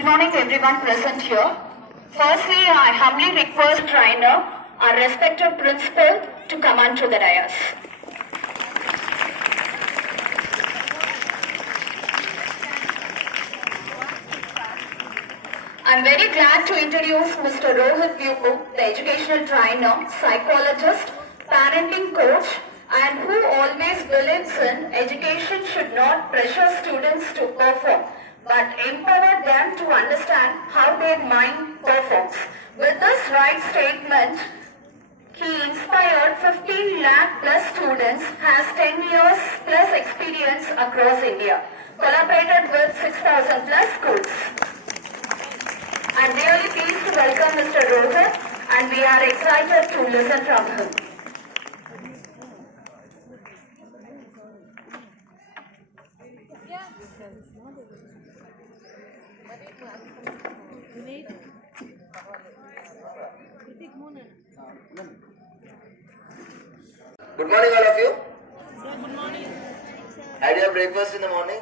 Good morning everyone present here. Firstly, I humbly request trainer, our respected principal, to come onto the dais. I'm very glad to introduce Mr. ROHITH VUPPU, the educational trainer, psychologist, parenting coach, and who always believes in education should not pressure students to perform, but empower them to understand how their mind performs. With this right statement, he inspired 15 lakh plus students, has 10 years plus experience across India, collaborated with 6,000 plus schools. I'm really pleased to welcome Mr. ROHITH, and we are excited to listen from him. Good morning, all of you. Good morning. Had your breakfast in the morning?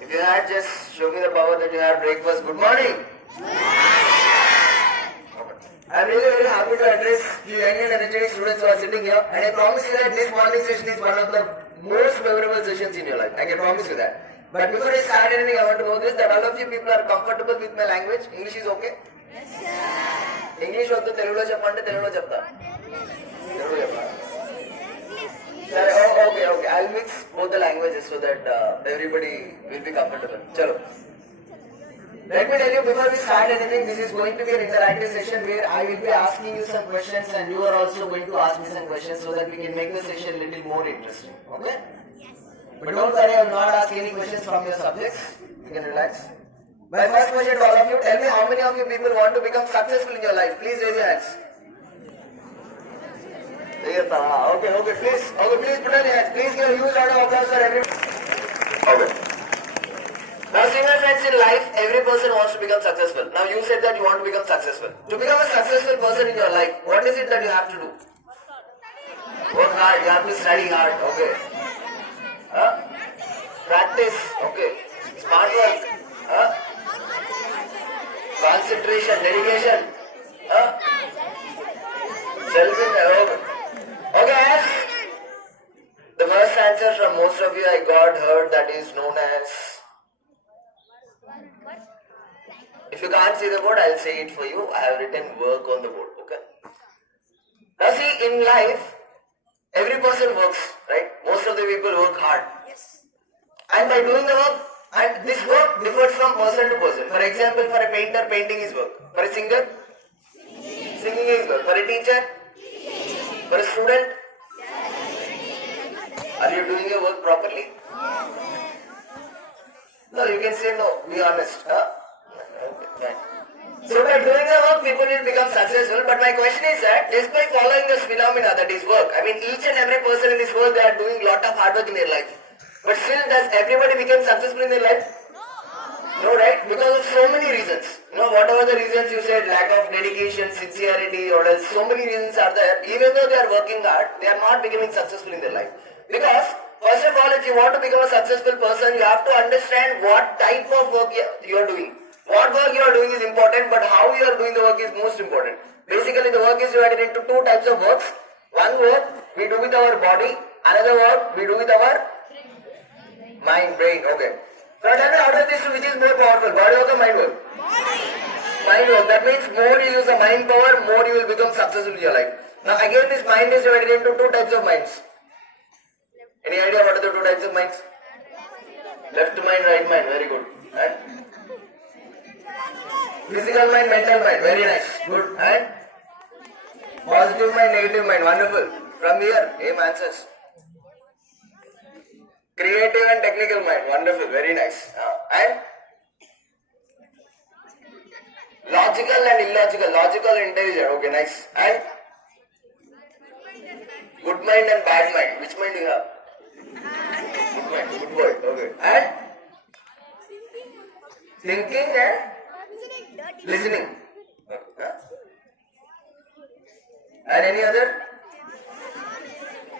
If you had, just show me the power that you had breakfast. Good morning. I'm really very happy to address the young and energetic students who are sitting here, and I promise you that this morning session is one of the most memorable sessions in your life. I can promise you that. But before I start anything, I want to know this, that all of you people are comfortable with my language. English is okay? Yes, sir. English వద్దు తెలుగులో చెప్పంటే తెలుగులో చెప్తా తెలుగు చెప్పా సరే okay. I'll mix both the languages so that everybody will be comfortable. Chalo. Let me tell you before we start anything, this is going to be an interactive session where I will be asking you some questions and you are also going to ask me some questions so that we can make the session a little more interesting. Okay? Yes. But don't worry, I will not ask any questions from your subjects. You can relax. My first question to all of you, tell me how many of you people want to become successful in your life? Please raise your hands. Okay, please put on your hands. Please give a huge round of applause for everyone. Okay. Now see my friends, in life, every person wants to become successful. Now you said that you want to become successful. To become a successful person in your life, what is it that you have to do? Work hard, you have to study hard, okay. Practice, okay. Smart work, concentration, dedication, okay. The first answer from most of you I heard that is known as, if you can't see the board, I'll say it for you. I have written work on the board, okay. Now see, in life, every person works, right? Most of the people work hard. Yes. And by doing the work, and this work differs from person to person. For example, for a painter, painting is work. For a singer, singing is work. For a teacher, for a student, are you doing your work properly? No, you can say no. Be honest. Okay, fine. So by doing the work, people will become successful. But my question is that just by following this phenomena that is work, I mean each and every person in this world, they are doing lot of hard work in their life. But still, does everybody become successful in their life? No, right? Because of so many reasons. Whatever the reasons you said, lack of dedication, sincerity, or else so many reasons are there. Even though they are working hard, they are not becoming successful in their life. Because, first of all, if you want to become a successful person, you have to understand what type of work you are doing. What work you are doing is important, but how you are doing the work is most important. Basically, the work is divided into two types of works. One work we do with our body, another work we do with our mind, brain, okay. Now tell me out of these two, which is more powerful, body work or mind work? Mind work. That means more you use the mind power, more you will become successful in your life. Now again, this mind is divided into two types of minds. Any idea what are the two types of minds? Left mind, right mind, very good. And physical mind, mental mind, very nice, good. And positive mind, negative mind, wonderful. From here, aim answers. Creative and technical mind, wonderful, very nice. And logical and illogical, logical and intelligent, okay, nice. And good mind and bad mind, which mind do you have? Good mind, good word, okay. And thinking and listening. And any other?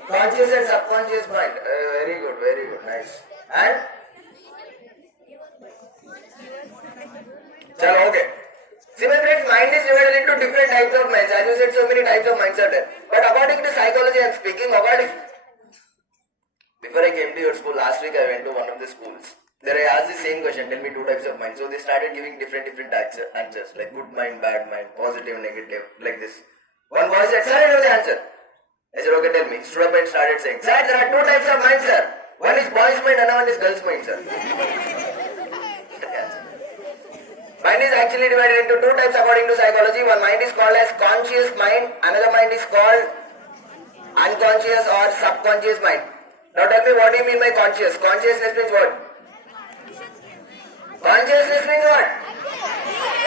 Conscious and subconscious mind. Very good, nice. And Chalo, okay. See my friends, mind is divided into different types of minds. As you said, so many types of minds are there. But according to psychology, I am speaking, before I came to your school, last week I went to one of the schools. There I asked the same question, tell me two types of mind. So they started giving different answers, like good mind, bad mind, positive, negative, like this. One boy said, sir, I know the answer. I said, okay, tell me. Stood up and started saying, sir, there are two types of mind, sir. One is boy's mind, another one is girl's mind, sir. Mind is actually divided into two types according to psychology. One mind is called as conscious mind, another mind is called unconscious or subconscious mind. Now tell me, what do you mean by conscious? Consciousness means what? Consciousness means what?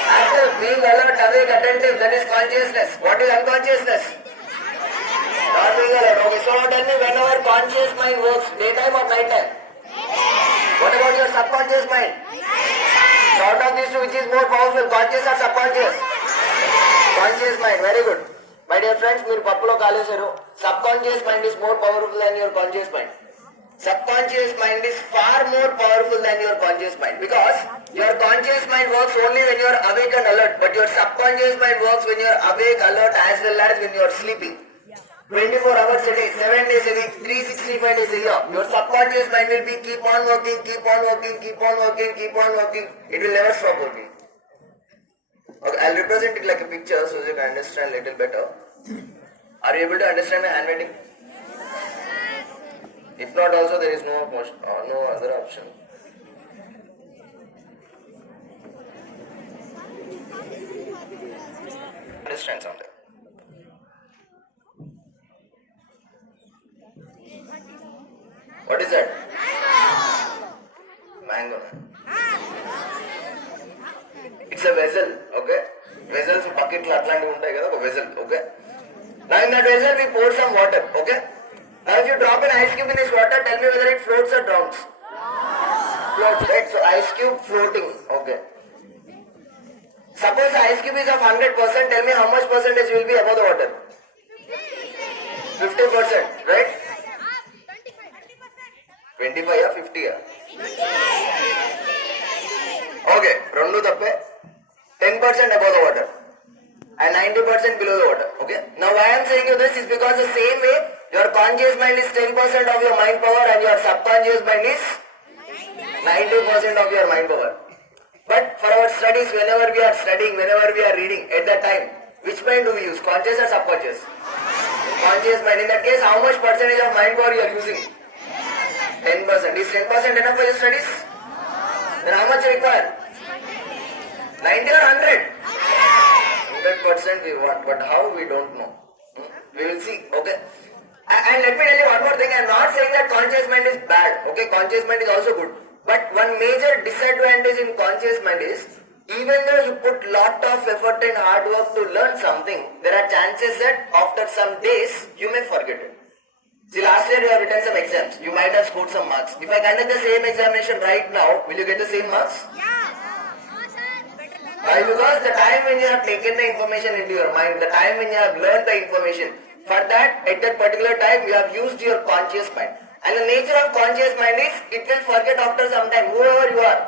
Active, being alert, awake, attentive, that is consciousness. What is unconsciousness? Not being alert. Okay, so now tell me, whenever conscious mind works, daytime or nighttime? What about your subconscious mind? So out of these two, which is more powerful, conscious or subconscious? Conscious mind, very good. My dear friends, మీరు పప్పులో కాలేశారు. Subconscious mind is more powerful than your conscious mind. Subconscious mind is far more powerful than your conscious mind, because your conscious mind works only when you are awake and alert, but your subconscious mind works when you are awake, alert, as well as when you are sleeping. 24 hours a day, 7 days a week, 365 days a year. Your subconscious mind will be keep on working, keep on working, keep on working, keep on working. It will never stop working. Okay, I'll represent it like a picture so you can understand a little better. Are you able to understand my handwriting? If not, also there is no other option. Understand something? What is that? Mango. It's a vessel, okay? Vessels bucket atlanti untayi kada, oka vessel, okay? Now in that vessel we pour some water, okay? Now if you drop an ice cube in this water, tell me whether it floats or drowns. Floats, right? So ice cube floating, okay? Suppose the ice cube is of 100%, tell me how much percentage will be above the water? 50%, right? 25 or 50 or? Okay, rendu tappe. 10% above the water and 90% below the water. Okay. Now why I am saying you this is because the same way your conscious mind is 10% of your mind power and your subconscious mind is 90% of your mind power. But for our studies, whenever we are studying, whenever we are reading, at that time, which mind do we use? Conscious or subconscious? Conscious mind. In that case, how much percentage of mind power you are using? 10%. Is 10% enough for your studies? Then how much you require? 90 or 100? 100% we want, but how we don't know. We will see, okay? And let me tell you one more thing, I am not saying that conscious mind is bad, okay? Conscious mind is also good. But one major disadvantage in conscious mind is, even though you put lot of effort and hard work to learn something, there are chances that after some days, you may forget it. See, last year you have written some exams, you might have scored some marks. If I conduct the same examination right now, will you get the same marks? Why? Because the time when you have taken the information into your mind, the time when you have learned the information, for that, at that particular time, you have used your conscious mind. And the nature of conscious mind is, it will forget after some time, whoever you are.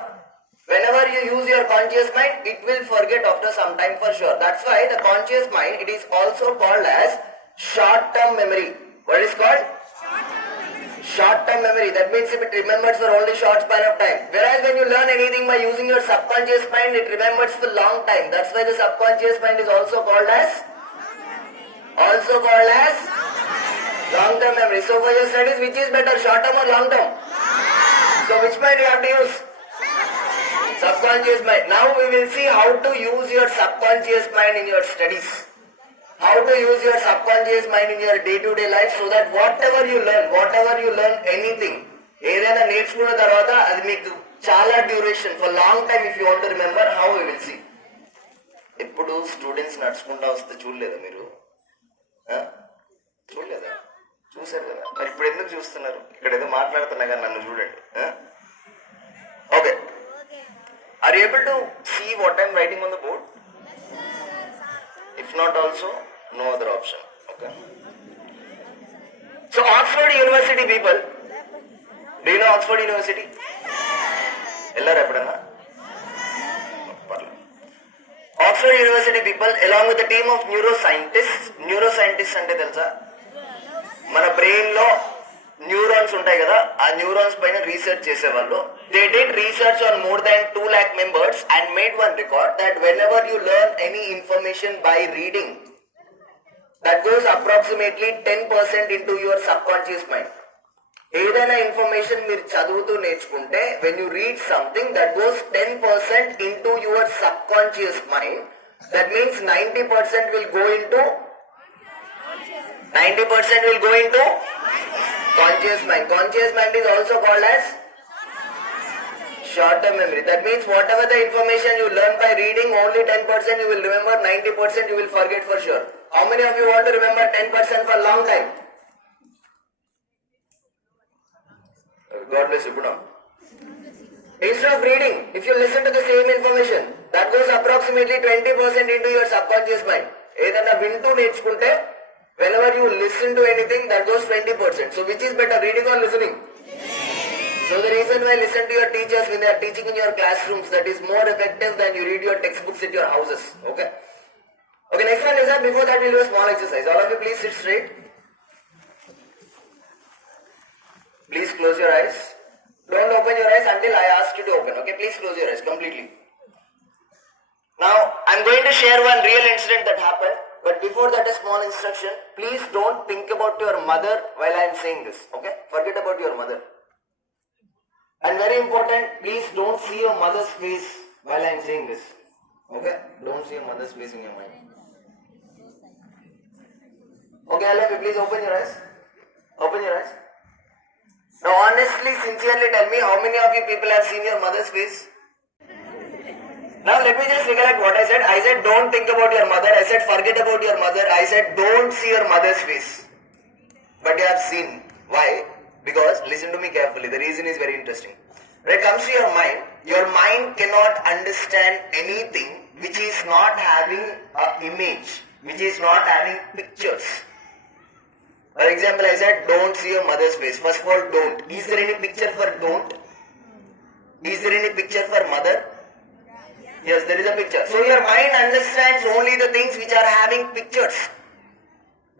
Whenever you use your conscious mind, it will forget after some time for sure. That's why the conscious mind, it is also called as short-term memory. What is called? Short-term memory. That means if it remembers for only short span of time. Whereas when you learn anything by using your subconscious mind, it remembers for long time. That's why the subconscious mind is also called as long-term memory. So for your studies, which is better, short-term or long-term? So which mind you have to use? Subconscious mind. Now we will see how to use your subconscious mind in your studies. How to use your subconscious mind in your day-to-day life so that whatever you learn anything, ఏదైనా నేర్చుకున్న తర్వాత అది మీకు చాలా duration for long time if you want to remember how we will see. ఎప్పుడు students నడుచుకుంటా వస్తే చూడలేదా మీరు? చూడలేదా? చూసారు కదా, మరి ఇప్పుడు ఎందుకు చూస్తున్నారు? ఇక్కడ ఏదో మాట్లాడుతున్నా కానీ నన్ను చూడండి. Okay, are you able to see what I'm writing on the board? If not also, no other option. Okay. So Oxford University people, do you know Oxford University? Ellara eppadana? Oxford University people along with a team of neuroscientists అంటే తెలుసా మన brain లో neurons ఉంటాయి కదా ఆ neurons పైన research చేసేవాళ్ళు they did research on more than 2 lakh members and made one record that whenever you learn any information by reading that goes approximately 10% into your subconscious mind. ఏదైనా information మీరు చదువుతూ నేర్చుకుంటే when you read something that goes 10% into your subconscious mind, that means 90% will go into conscious mind. Conscious mind is also called as short-term memory. That means whatever the information you learn by reading, only 10% you will remember, 90% you will forget for sure. How many of you want to remember 10% for a long time? God bless you. Put on. Instead of reading, if you listen to the same information, that goes approximately 20% into your subconscious mind. ఏదైనా వింటూ నేర్చుకుంటే whenever you listen to anything, that goes 20%. So which is better, reading or listening? So the reason why listen to your teachers when they are teaching in your classrooms, that is more effective than you read your textbooks at your houses. Okay? Okay, next one is that before that we'll do a small exercise. All of you please sit straight. Please close your eyes. Don't open your eyes until I ask you to open. Okay, please close your eyes completely. Now, I'm going to share one real incident that happened. But before that, a small instruction. Please don't think about your mother while I'm saying this. Okay? Forget about your mother. And very important, please don't see your mother's face while I'm saying this. Okay? Don't see your mother's face in your mind. Okay, all of you, please open your eyes. Open your eyes. Now honestly, sincerely tell me, how many of you people have seen your mother's face? Now let me just recollect what I said. I said don't think about your mother. I said forget about your mother. I said don't see your mother's face. But you have seen. Why? Because, listen to me carefully, the reason is very interesting. When it comes to your mind cannot understand anything which is not having an image, which is not having pictures. For example, I said don't see your mother's face. First of all, don't. Is there any picture for don't? Is there any picture for mother? Yes, there is a picture. So your mind understands only the things which are having pictures.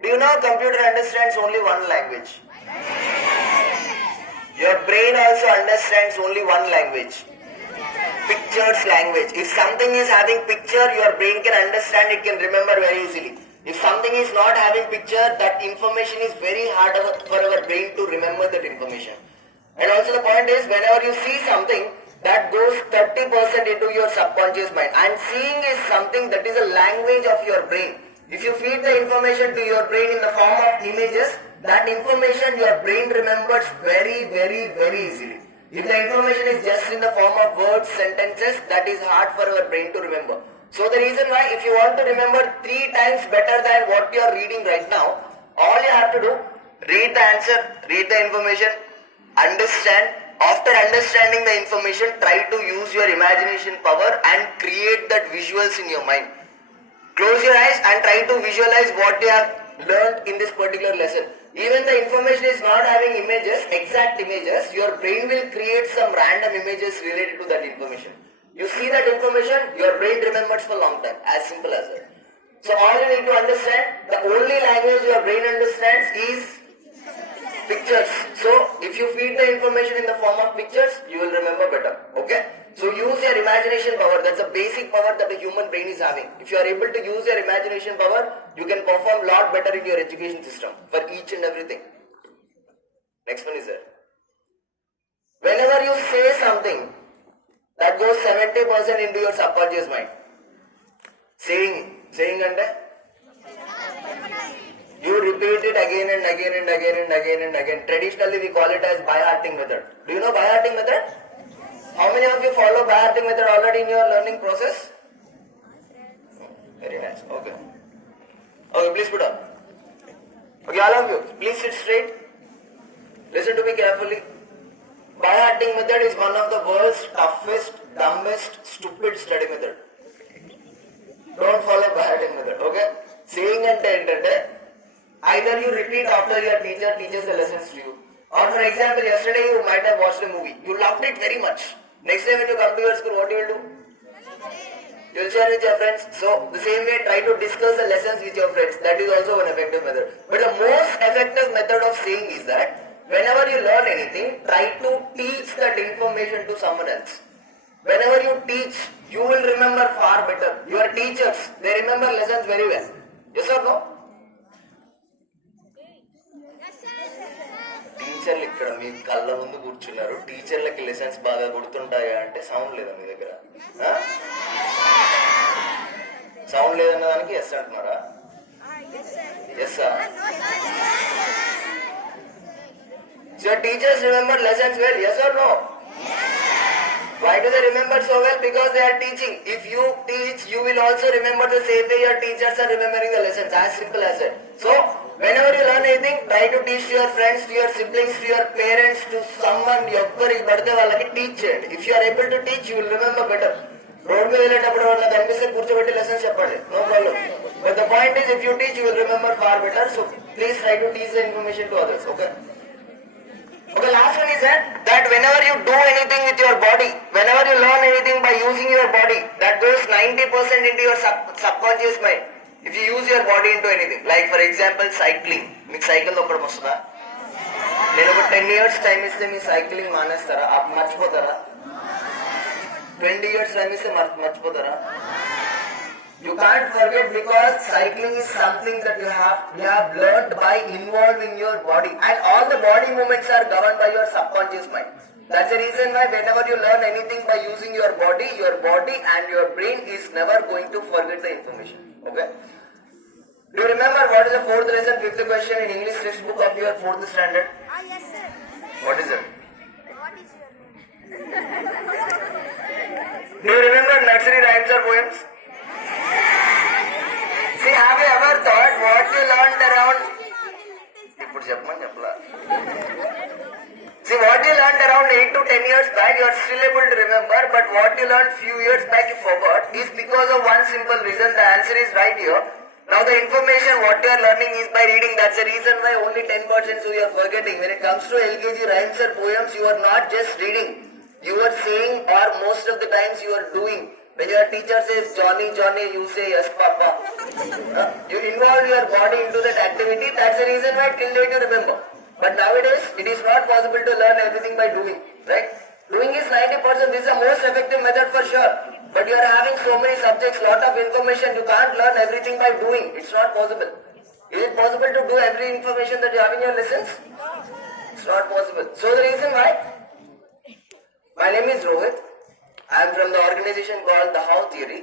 Do you know computer understands only one language? Your brain also understands only one language. Pictures language. If something is having picture, your brain can understand, it can remember very easily. If something is not having picture, that information is very hard for our brain to remember that information. And also the point is, whenever you see something, that goes 30% into your subconscious mind. And seeing is something that is a language of your brain. If you feed the information to your brain in the form of images, that information your brain remembers very, very, very easily. If the information is just in the form of words, sentences, that is hard for our brain to remember. So the reason why, if you want to remember 3 times better than what you are reading right now, all you have to do, read the answer, read the information, understand. After understanding the information, try to use your imagination power and create that visuals in your mind. Close your eyes and try to visualize what you have learned in this particular lesson. Even the information is not having images, exact images, your brain will create some random images related to that information. You see that information, your brain remembers for a long time. As simple as that. So all you need to understand, the only language your brain understands is pictures. So if you feed the information in the form of pictures, you will remember better. Okay? So use your imagination power. That's the basic power that the human brain is having. If you are able to use your imagination power, you can perform lot better in your education system for each and everything. Next one is there. Whenever you say something, that goes 70% into your subconscious mind. Saying and you repeat it again and again and again and again and again. Traditionally we call it as by-hearting method. Do you know by-hearting method? How many of you follow by-hearting method already in your learning process? Very nice. Okay. Okay, please put on. Okay, all of you, please sit straight. Listen to me carefully. By-hearting method is one of the world's toughest, dumbest, stupid study method. Don't follow by-hearting method, okay? Saying and either you repeat after your teacher teaches the lessons to you. Or for example, yesterday you might have watched a movie. You loved it very much. Next day when you come to your school, what you will do? You will share with your friends. So the same way, try to discuss the lessons with your friends. That is also an effective method. But the most effective method of saying is that whenever you learn anything, try to teach that information to someone else. Whenever you teach, you will remember far better. Your teachers, they remember lessons very well. Yes or no? టీచర్లు ఇక్కడ మీ కళ్ళ ముందు కూర్చున్నారు. టీచర్లకి lessons బాగా గుర్తుంటాయా అంటే sound లేదా మీ దగ్గర? Sound లేదన్న దానికి ఎస్ అంటున్నారా? Yes. So teachers remember lessons well, yes or no? Why do they remember so well? Because they are teaching. If you teach, you will also remember the same way your teachers are remembering the lessons. As simple as that. So, whenever you learn anything, try to teach to your friends, to your siblings, to your parents, to someone, ఎవ్వరికి పడితే వాళ్ళకి teach చేయండి. If you are able to teach, you will remember better. Road మీద వెళ్ళేటప్పుడు వాళ్ళకి కనిపిస్తే కూర్చోబెట్టి lessons చెప్పండి. No problem. But the point is, if you teach, you will remember far better. So, please try to teach the information to others. Okay? Okay, last one is that whenever you do anything with your body, whenever you learn anything by using your body, that goes 90% into your subconscious mind. If you use your body into anything, like for example cycling, మీకు cycle తొక్కడం వస్తుందా? నేను ఒక 10 years time ఇస్తే మీ cycling మానేస్తారా? మర్చిపోతారా? 20 years time ఇస్తే మర్చిపోతారా? You can't forget because cycling is something that you have learned by involving your body, and all the body movements are governed by your subconscious mind. That's the reason why whenever you learn anything by using your body and your brain is never going to forget the information. Okay? Do you remember what is the fourth lesson, fifth question in English textbook of your 4th standard? Yes, sir. What is it? What is your name? Do you remember nursery rhymes or poems? See, have you ever thought what you learned around? ఇప్పుడు చెప్పమని చెప్పలా. See, what you learned around 8 to 10 years back, you are still able to remember, but what you learned few years back you forgot is because of one simple reason. The answer is right here. Now the information what you are learning is by reading. That's the reason why only 10% so you are forgetting. When it comes to LKG rhymes or poems, you are not just reading. You are saying, or most of the times you are doing. When your teacher says Johnny, Johnny, you say yes, Papa. You involve your body into that activity. That's the reason why till date you remember. But nowadays, it is not possible to learn everything by doing. Right? Doing is 90%. This is the most effective method for sure. But you are having so many subjects, lot of information. You can't learn everything by doing. It's not possible. Is it possible to do every information that you have in your lessons? It's not possible. So the reason why, my name is Rohit. I am from the organization called the How Theory.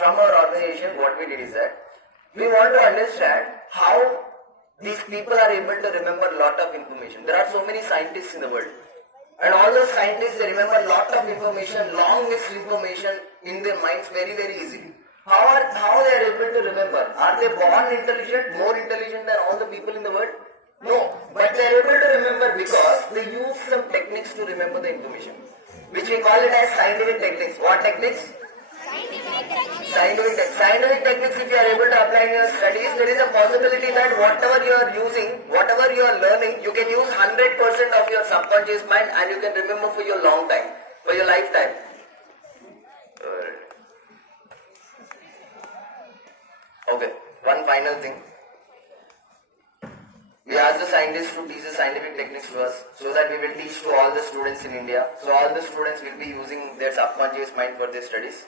From our organization, what we did is that we want to understand how these people are able to remember a lot of information. There are so many scientists in the world. And all those scientists, they remember a lot of information, long list information in their minds very, very easily. How they are able to remember? Are they born intelligent, more intelligent than all the people in the world? No. But they are able to remember because they use some techniques to remember the information, which we call it as scientific techniques. What techniques? Scientific techniques, if you are able to apply in your studies, there is a possibility that whatever you are using, whatever you are learning, you can use 100% of your subconscious mind and you can remember for your long time, for your lifetime. Okay, one final thing. We ask the scientists to teach the scientific techniques to us so that we will teach to all the students in India. So all the students will be using their subconscious mind for their studies.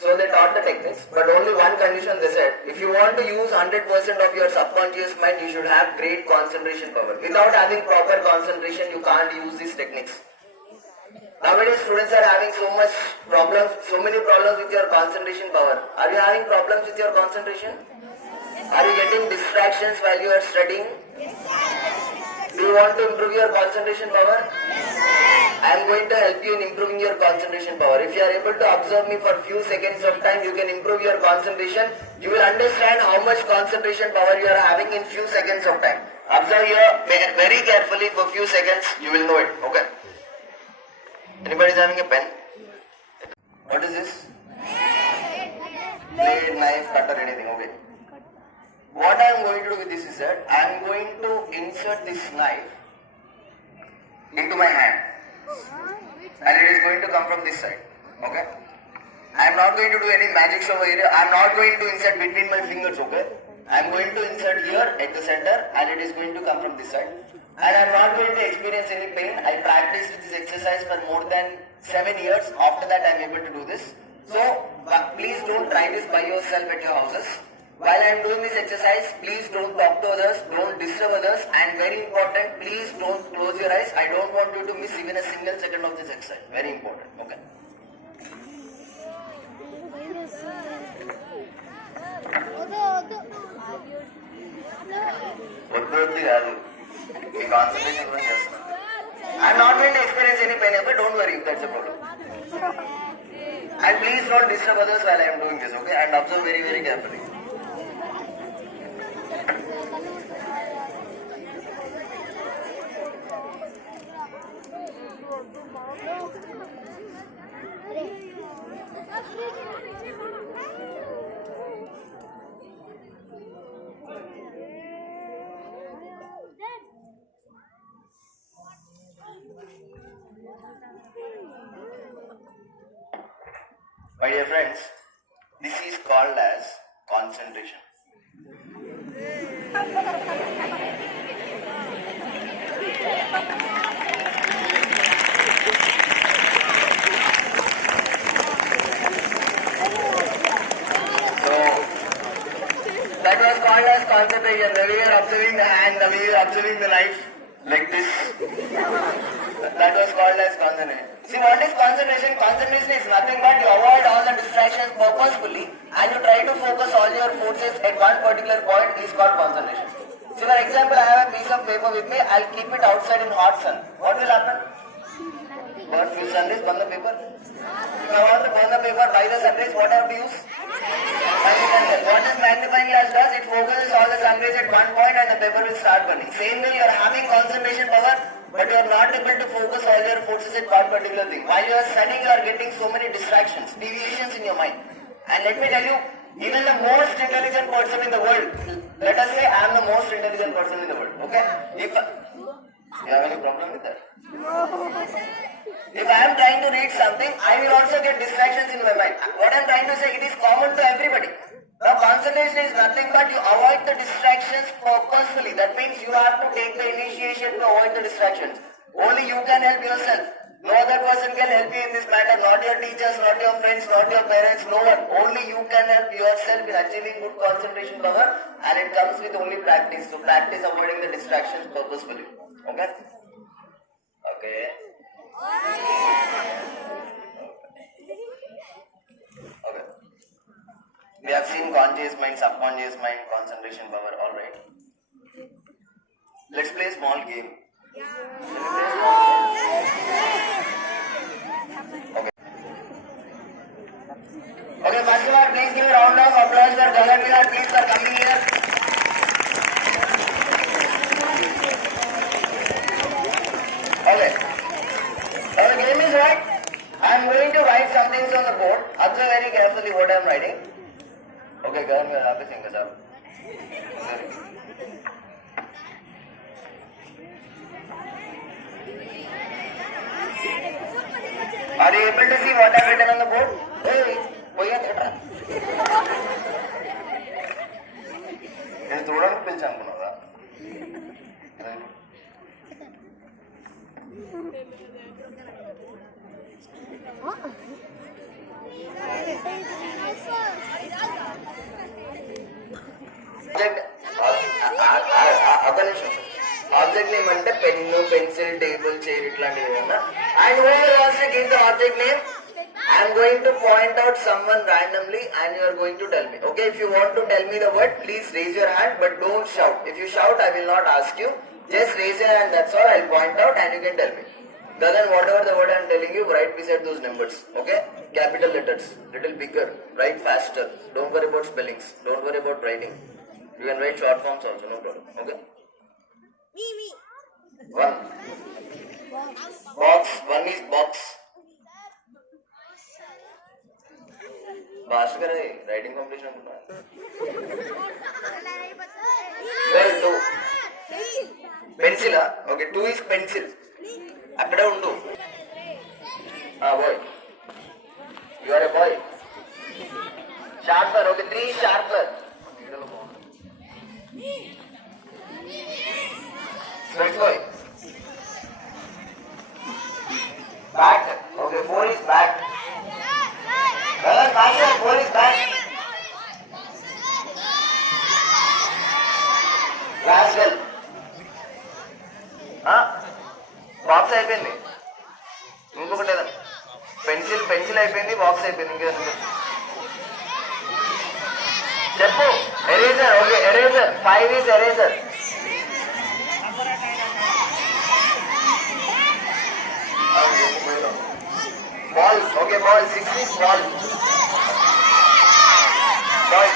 So they taught the techniques, but only one condition they said, if you want to use 100% of your subconscious mind, you should have great concentration power. Without having proper concentration, you can't use these techniques. Nowadays students are having so many problems with your concentration power. Are you having problems with your concentration? Are you getting distractions while you are studying? Do you want to improve your concentration power? I am going to help you in improving your concentration power. If you are able to observe me for few seconds of time, you can improve your concentration. You will understand how much concentration power you are having in few seconds of time. Observe here very carefully for few seconds. You will know it. Okay. Anybody is having a pen? What is this? Blade, knife, cutter, anything. Okay. What I am going to do with this is that I am going to insert this knife into my hand, and it is going to come from this side. Okay. I am not going to do any magic show here. I am not going to insert between my fingers, okay? I am going to insert here at the center and it is going to come from this side. And I am not going to experience any pain. I practiced this exercise for more than 7 years. After that I am able to do this. So please don't try this by yourself at your houses. While I am doing this exercise, please don't talk to others, don't disturb others, and very important, please don't close your eyes. I don't want you to miss even a single second of this exercise. Very important. Okay. I'm not going to experience any pain ever, don't worry if that's a problem. And please don't disturb others while I am doing this, okay? And observe very, very carefully. My dear friends, this is called as concentration. That was called as concentration. The way you are observing the hand, the way you are observing the knife, like this. That was called as concentration. See, what is concentration? Concentration is nothing but you avoid all the distractions purposefully and you try to focus all your forces at one particular point is called concentration. See, for example, I have a piece of paper with me. I'll keep it outside in hot sun. What will happen? Burn full sunrays, burn the paper. If I want to burn the paper by the sunrays, what I have to use? Magnifying glass. What does magnifying glass does? It focuses all the sunrays at one point and the paper will start burning. Same way you are having concentration power, but you are not able to focus all your forces at one particular thing. While you are studying, you are getting so many distractions, deviations in your mind. And let me tell you, even the most intelligent person in the world, let us say I am the most intelligent person in the world, okay? If you have any problem with that? If I am trying to read something, I will also get distractions in my mind. What I am trying to say, it is common to everybody. Now concentration is nothing but you avoid the distractions purposefully. That means you have to take the initiation to avoid the distractions. Only you can help yourself. No other person can help you in this matter. Not your teachers, not your friends, not your parents, no one. Only you can help yourself in achieving good concentration power and it comes with only practice. So practice avoiding the distractions purposefully. Okay? Okay. Okay. We have seen conscious mind, subconscious mind, concentration power, alright. Let's play a small game. Okay. Okay, first of all, please give a round of applause for Gagan Millar, please, for coming here. Okay. Now the game is what? I am going to write some things on the board. Observe very carefully what I am writing. Okay, Gagan Millar, आप sing it up. Are you able to see what I have written on the board? Hey, పోయా theatre. నేను చూడడానికి పిలిచి అనుకున్నావా? Object name అంటే pen pencil table chair ఇట్లాంటివి ఏమన్నా and over also give the object name I am going to point out someone randomly and you are going to tell me. Okay, if you want to tell me the word, please raise your hand but don't shout. If you shout, I will not ask you. Just raise your hand, that's all. I will point out and you can tell me. Gagan, whatever the word I am telling you, write beside those numbers. Okay? Capital letters, little bigger, write faster. Don't worry about spellings. Don't worry about writing. You can write short forms also, no problem. Okay? Me. One. Box. One is box. Bhaskar hai, writing competition అనుకున్నా. Well, two. Pencil. Okay, two is pencil. అక్కడే ఉండు. Boy. You are a boy. Sharper, okay, 3 sharper. Sweat boy. Back, okay, 4 is back. Brother, faster, 4 is back. Rascal. Box అయిపోయింది ఇంకొకటి ఏదన్నా pencil అయిపోయింది box అయిపోయింది ఇంకేదన్నా చెప్పు eraser okay eraser 5 is eraser ball okay ball 6 is ball ball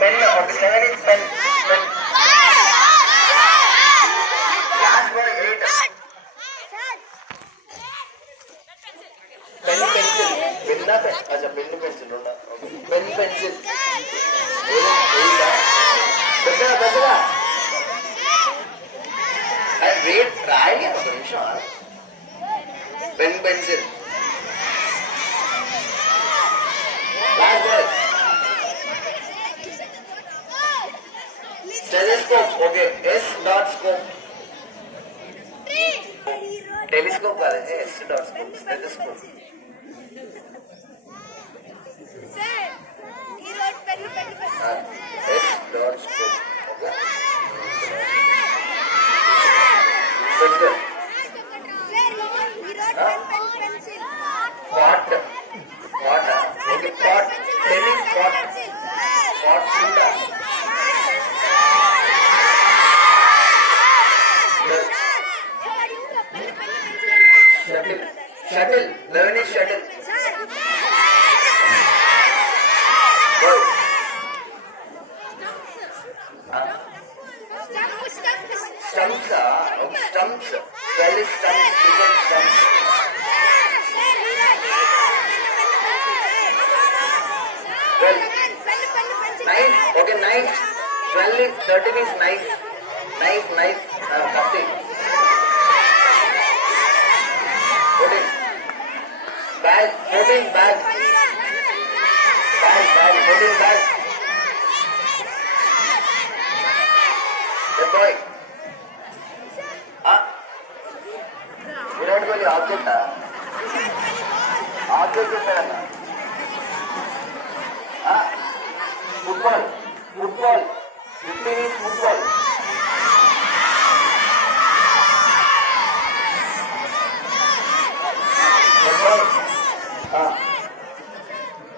pen okay 7 is pen Last boy 8. Pen pencil. Penna pen. अच्छा pen pencil होना. Pen pencil. बेटा. I wait try क्या तो निशा. Pen pencil. Last boy. Telescope. Okay. S dot scope. Telescope का है S dot scope. Telescope. Sir, he wrote pen. S dot scope. Okay. Pencil. Sir, he wrote pen pencil. Pot. Okay, pot. Tennis pot. Pot. Shuttle. 11 is shuttle. Go. Stumps. Okay, stumps. 12 is stumps. Stumps. Knife. Okay, knife. 12 is 13 is knife. Knife. Cutting. 14. Bag. 14 bag. Bag. 14 bag. Good boy. Virat Kohli object. Object is there. Football. 15 is football.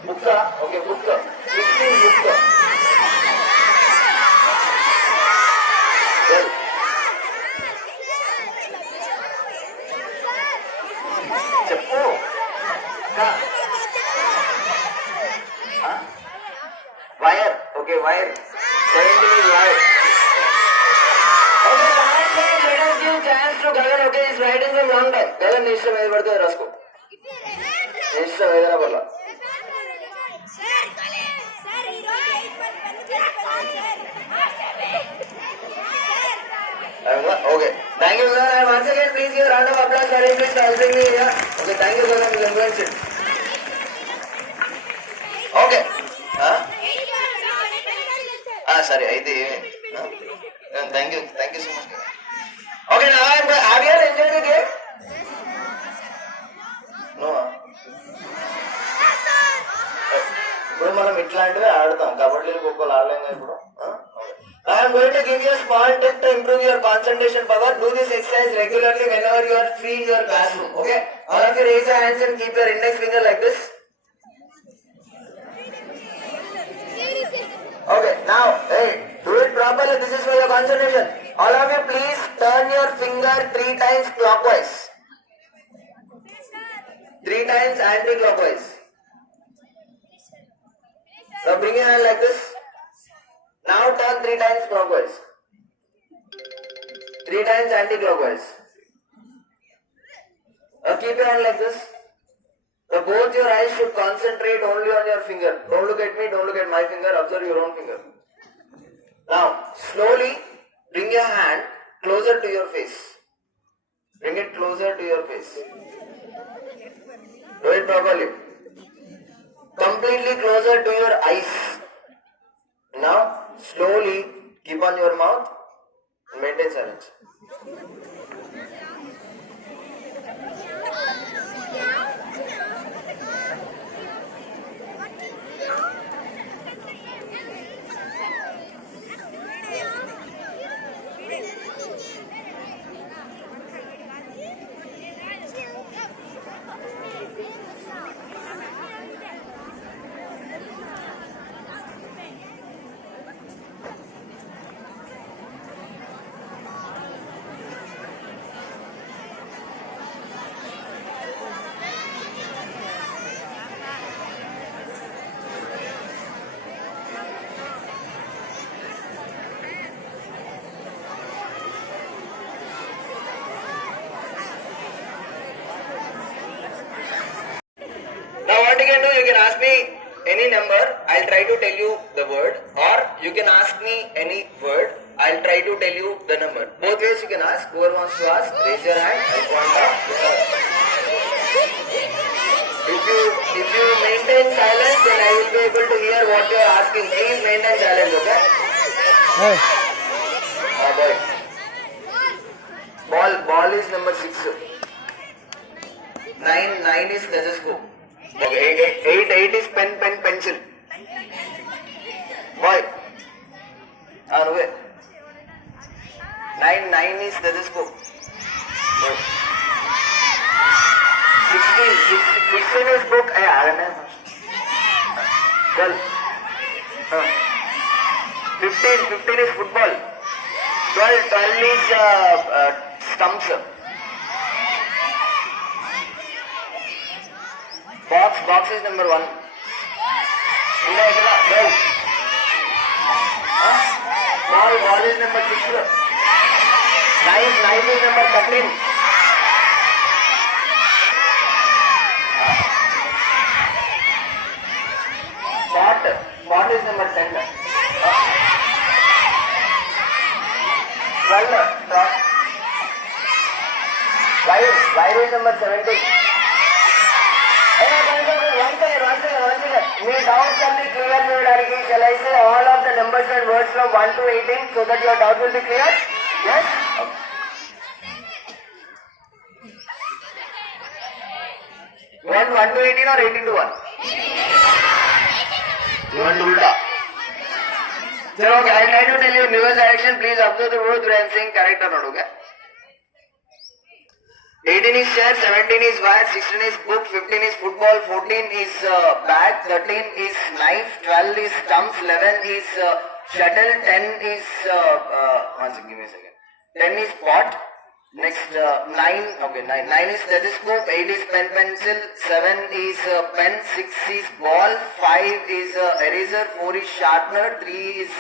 Bukka. Okay, bukka. 16 bukka. Well. Chappu. Wire. Okay, wire. 17 is wire. Okay, let us give chance to Gagan. Okay, he's writing from long time. Gagan, next time I will do Rasko. Next time I will do Sir, he wrote 8 pen. Okay. Thank you, sir. And once again, please give a round of applause for him. Please helping me here. Okay, thank you, sir. Okay. Sorry. Thank you so much. Okay, now have you enjoyed the game? No. ఇప్పుడు మనం ఇట్లాంటివి ఆడతాం కబడ్డీలు ఖోఖోలు ఆడలేం ఇప్పుడు I am going to give you a small tip to improve your concentration power. Do this exercise regularly whenever you are free in your classroom. Okay? All of you raise your hands and keep your index finger like this. Okay, now, hey, do it properly. This is for your concentration. All of you please turn your finger 3 times clockwise. 3 times anti-clockwise. Now bring your hand like this. Now turn 3 times clockwise. 3 times anti-clockwise. Now keep your hand like this. Now both your eyes should concentrate only on your finger. Don't look at me, don't look at my finger, observe your own finger. Now, slowly bring your hand closer to your face. Bring it closer to your face. Do it properly. Complete slightly closer to your eyes. Now, slowly keep on your mouth. Maintain silence. Now what you can do, you can ask me any number, I'll try to tell you the word, or you can ask me any word, I'll try to tell you the number. Both ways you can ask. Whoever wants to ask, raise your hand, I'll point out. If you maintain silence, then I will be able to hear what you are asking. Please maintain silence, okay? Hey. Ball is number 6. 9 is stethoscope. Okay, 8 is pen, pencil. Boy. No way. 9 is stethoscope. 16 is book. I don't know. 15 is football. 12 is stumps. Box is number 1. Ball is number 6. Knife is number 13. Pot is number 10. 12. Wire is number 17. One second. Me doubts can be clear, shall I say all of the numbers and words from 1 to 18 so that your doubt will be clear? Yes? Okay. You want 1 to 18 or 18 to 1? You want to ulta? So okay, I'll try to tell you in reverse direction. Please observe the words where I am saying correct or not, okay? 18 is chair, 17 is wire, 16 is book, 15 is football, 14 is bag, 13 is knife, 12 is stumps, 11 is shuttle, 10 is, one second, give me a second. 10 is pot, next 9 is stethoscope, 8 is pen, pencil, 7 is pen, 6 is ball, 5 is eraser, 4 is sharpener, 3 is,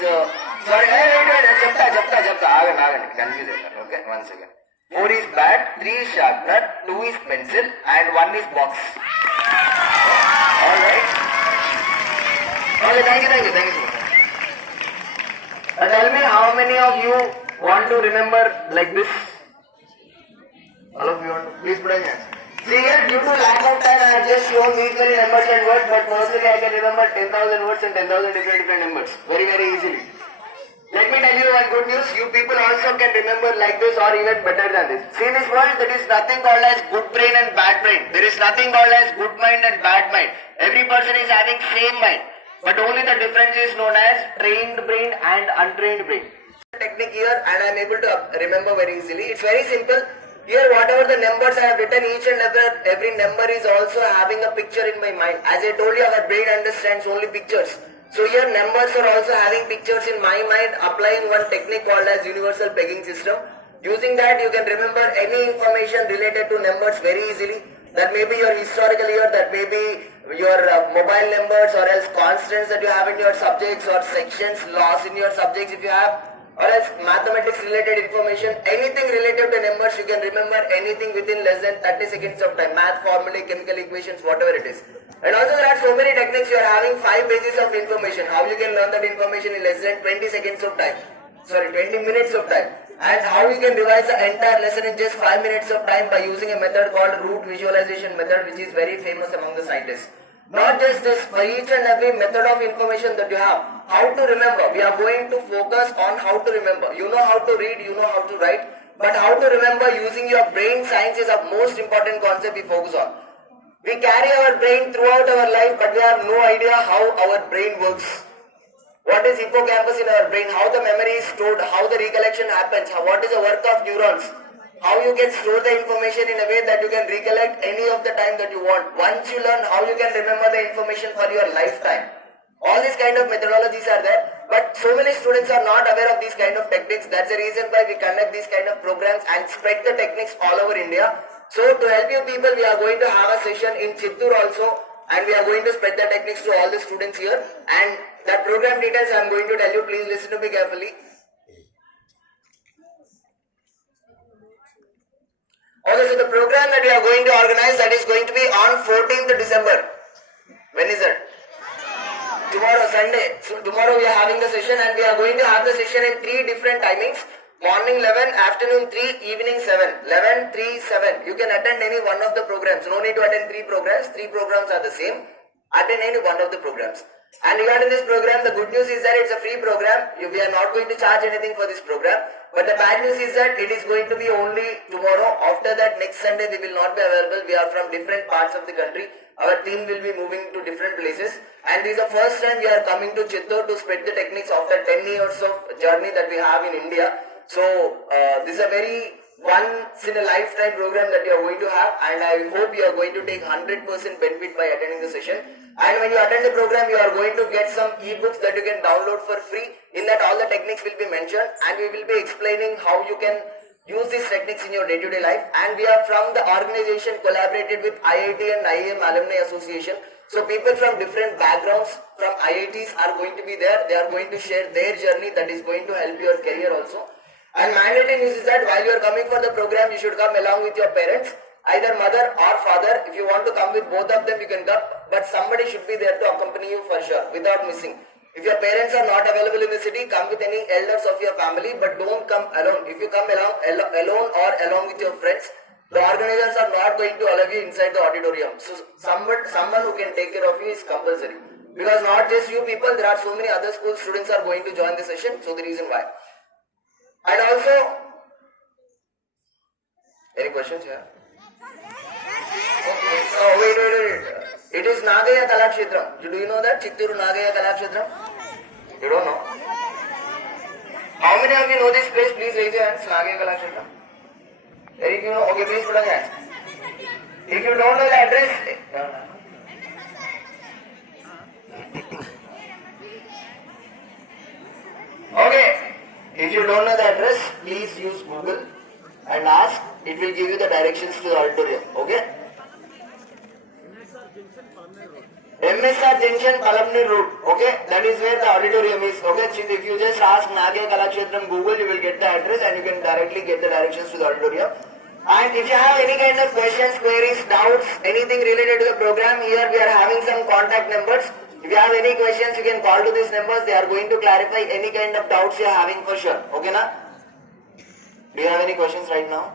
confused, okay, one second. 4 is bat, 3 is sharpener, 2 is pencil and 1 is box. Alright. Okay, thank you. Tell me how many of you want to remember like this? All of you want to? Please put your hands. See here, due to lack of time, I have just shown these many numbers and words, but personally I can remember 10,000 words and 10,000 different numbers. Very easily. Let me tell you one good news, you people also can remember like this or even better than this. See in this world, there is nothing called as good brain and bad brain. There is nothing called as good mind and bad mind. Every person is having same mind. But only the difference is known as trained brain and untrained brain. Technique here and I am able to remember very easily. It's very simple. Here whatever the numbers I have written, each and every number is also having a picture in my mind. As I told you, our brain understands only pictures. So here numbers are also having pictures in my mind, applying one technique called as universal pegging system. Using that you can remember any information related to numbers very easily. That may be your historical year, that may be your mobile numbers or else constants that you have in your subjects or sections, laws in your subjects if you have, or else mathematics related information, anything related to numbers you can remember anything within less than 30 seconds of time, math formulae, chemical equations, whatever it is. And also there are so many techniques, you are having 5 pages of information, how you can learn that information in less than 20 seconds of time, 20 minutes of time. And how you can revise the entire lesson in just 5 minutes of time by using a method called root visualization method, which is very famous among the scientists. Not just this, for each and every method of information that you have, how to remember. We are going to focus on how to remember. You know how to read, you know how to write, but how to remember using your brain science is a most important concept we focus on. We carry our brain throughout our life, but we have no idea how our brain works. What is hippocampus in our brain, how the memory is stored, how the recollection happens, what is the work of neurons, how you can store the information in a way that you can recollect any of the time that you want. Once you learn how you can remember the information for your lifetime. All these kind of methodologies are there, but so many students are not aware of these kind of techniques. That's the reason why we conduct these kind of programs and spread the techniques all over India. So to help you people, we are going to have a session in Chittoor also, and we are going to spread the techniques to all the students here. And that program details I am going to tell you. Please listen to me carefully. Okay, so the program that we are going to organize, that is going to be on 14th December. When is it? Tomorrow, Sunday. So tomorrow we are having the session, and we are going to have the session in 3 different timings. Morning 11, afternoon 3, evening 7. 11, 3, 7. You can attend any one of the programs. No need to attend 3 programs. 3 programs are the same. Attend any one of the programs. And regarding this program, the good news is that it's a free program. We are not going to charge anything for this program. But the bad news is that it is going to be only tomorrow. After that, next Sunday, we will not be available. We are from different parts of the country. Our team will be moving to different places. And this is the first time we are coming to Chittoor to spread the techniques after 10 years of journey that we have in India. So, this is a very once in a lifetime program that you are going to have, and I hope you are going to take 100% benefit by attending the session. And when you attend the program, you are going to get some ebooks that you can download for free. In that, all the techniques will be mentioned, and we will be explaining how you can use these techniques in your day-to-day life. And we are from the organization collaborated with IIT and IIM Alumni Association. So people from different backgrounds from IITs are going to be there. They are going to share their journey that is going to help your career also. And mandatory news is that while you are coming for the program, you should come along with your parents, either mother or father. If you want to come with both of them, you can come, but somebody should be there to accompany you for sure, without missing. If your parents are not available in the city, come with any elders of your family, but don't come alone. If you come alone or along with your friends, the organizers are not going to allow you inside the auditorium. So someone who can take care of you is compulsory. Because not just you people, there are so many other school students are going to join the session, so the reason why. And also, any questions here? Oh, wait. It is Nagaya Kalakshetram. Do you know that? Chittoor Nagaya Kalakshetram? You don't know? How many of you know this place? Please raise your hands. Nagaya Kalakshetram. Very few know. Okay, please put on your hands. If you don't know the address, okay. If you don't know the address, please use Google and ask. It will give you the directions to the auditorium. Okay? MSR Junction, Palamni Road. Okay? That is where the auditorium is. Okay? If you just ask Nagaya Kalakshetram Google, you will get the address and you can directly get the directions to the auditorium. And if you have any kind of questions, queries, doubts, anything related to the program, here we are having some contact numbers. If you have any questions, you can call to these numbers. They are going to clarify any kind of doubts you are having for sure. Okay, na? Do you have any questions right now?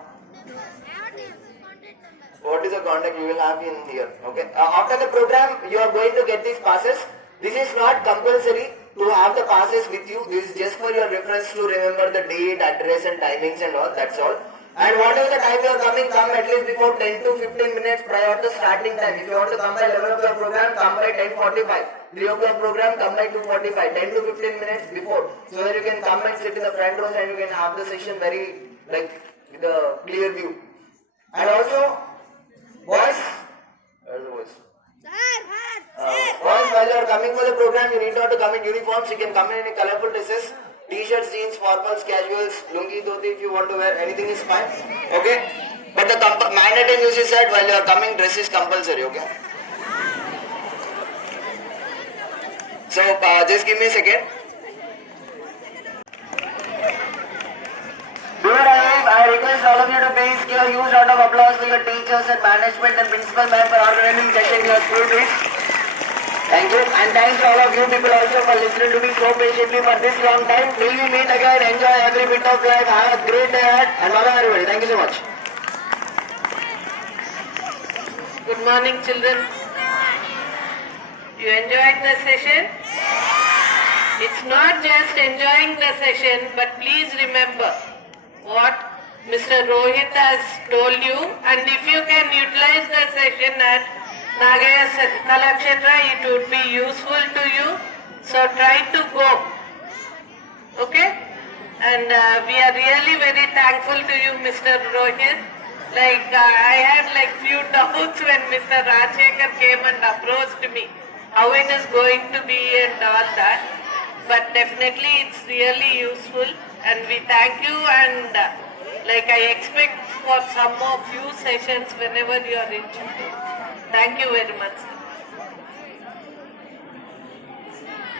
What is the contact you will have in here? Okay. After the program, you are going to get these passes. This is not compulsory to have the passes with you. This is just for your reference to remember the date, address and timings and all. That's all. And whatever the time you are coming, come at least before 10 to 15 minutes prior to starting time. If you want to come by 11 o'clock program, come by 10:45. 3 o'clock program, come by 2:45. 10 to 15 minutes before. So that you can come and sit in the front rows and you can have the session very, with a clear view. And also, boys, where is the voice? Boys, while you are coming for the program, you need not to come in uniforms. You can come in any colorful dresses. T-shirts, jeans, formals, casuals, lungi, dhoti, if you want to wear, anything is fine. Okay? But the mandatory news is that while you are coming, dress is compulsory. Okay? So, just give me a second. I request all of you to please give a huge round of applause to your teachers and management and principal man for organizing session in your school, please. Thank you, and thanks to all of you people also for listening to me so patiently for this long time. Till we meet again, enjoy every bit of life, have a great day ahead, and bye-bye everybody. Thank you so much. Good morning, children. You enjoyed the session? It's not just enjoying the session, but please remember what Mr. Rohit has told you, and if you can utilize the session at Nagaya Kalakshetra, it would be useful to you. So try to go. Okay? And we are really very thankful to you, Mr. Rohit. I had few doubts when Mr. Rajshekar came and approached me, how it is going to be and all that. But definitely it's really useful, and we thank you, and I expect for some more few sessions whenever you are interested. Thank you very much.